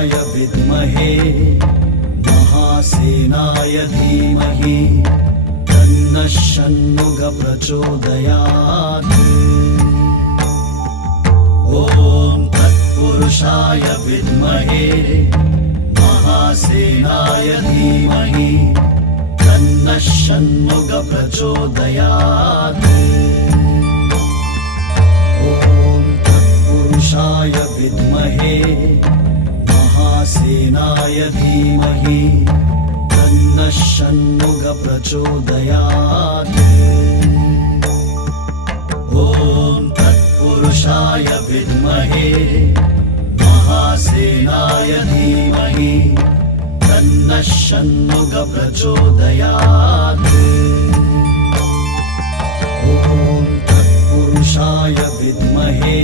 तत्पुरुषाय विद्महे महासेनाय धीमहि तन्नः षण्मुखः प्रचोदयात्। ॐ तत्पुरुषाय विद्महे महासेनाय धीमहि तन्नः षण्मुखः प्रचोदयात्। ॐ तत्पुरुषाय विद्महे महासेनाय धीमहि तन्नः षण्मुखः प्रचोदयात्। ॐ तत्पुरुषाय विद्महे महासेनाय धीमहि तन्नः षण्मुखः प्रचोदयात्। ॐ तत्पुरुषाय विद्महे